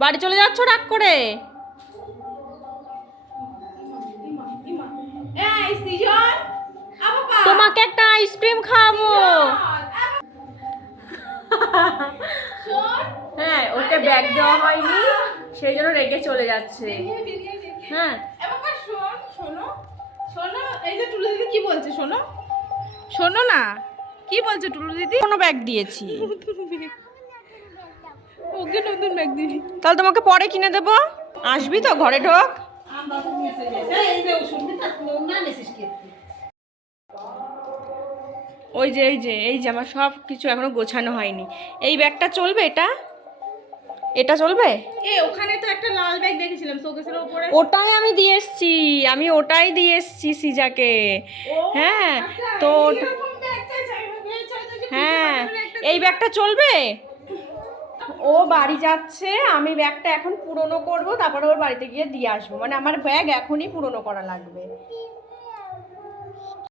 বাড়ি চলে যাচ্ছ রাগ করে? তোমাকে একটা আইসক্রিম খাওয়াবো। হ্যাঁ, ওকে ব্যাগ দেওয়া হয়নি, সেই জন্য রেগে চলে যাচ্ছে। হ্যাঁ শোনো, এই যে টুলু দিদি কি বলছে শোনো, শোনো না কি বলছে টুলু দিদি। কোনো ব্যাগ দিয়েছি? ওকে নতুন ব্যাগ দিবি? তাহলে তোমাকে পরে কিনে দেবো। আসবি তো, ঘরে ঢোক। ওই যে এই যে এই যে আমার সব কিছু এখনো গোছানো হয়নি। এই ব্যাগটা চলবে? এটা চলবে? ওখানে তো একটা লাল ব্যাগ দেখেছিলাম শোকেসের উপরে, ওটাই আমি দিয়ে এসছি, ওটাই দিয়ে এসছি সিজাকে। হ্যাঁ তো হ্যাঁ, এই ব্যাগটা চলবে? ও বাড়ি যাচ্ছে, আমি ব্যাগটা এখন পুরনো করব, তারপরে ওর বাড়িতে গিয়ে দিয়ে আসবো। মানে আমার ব্যাগ এখনই পুরনো করা লাগবে।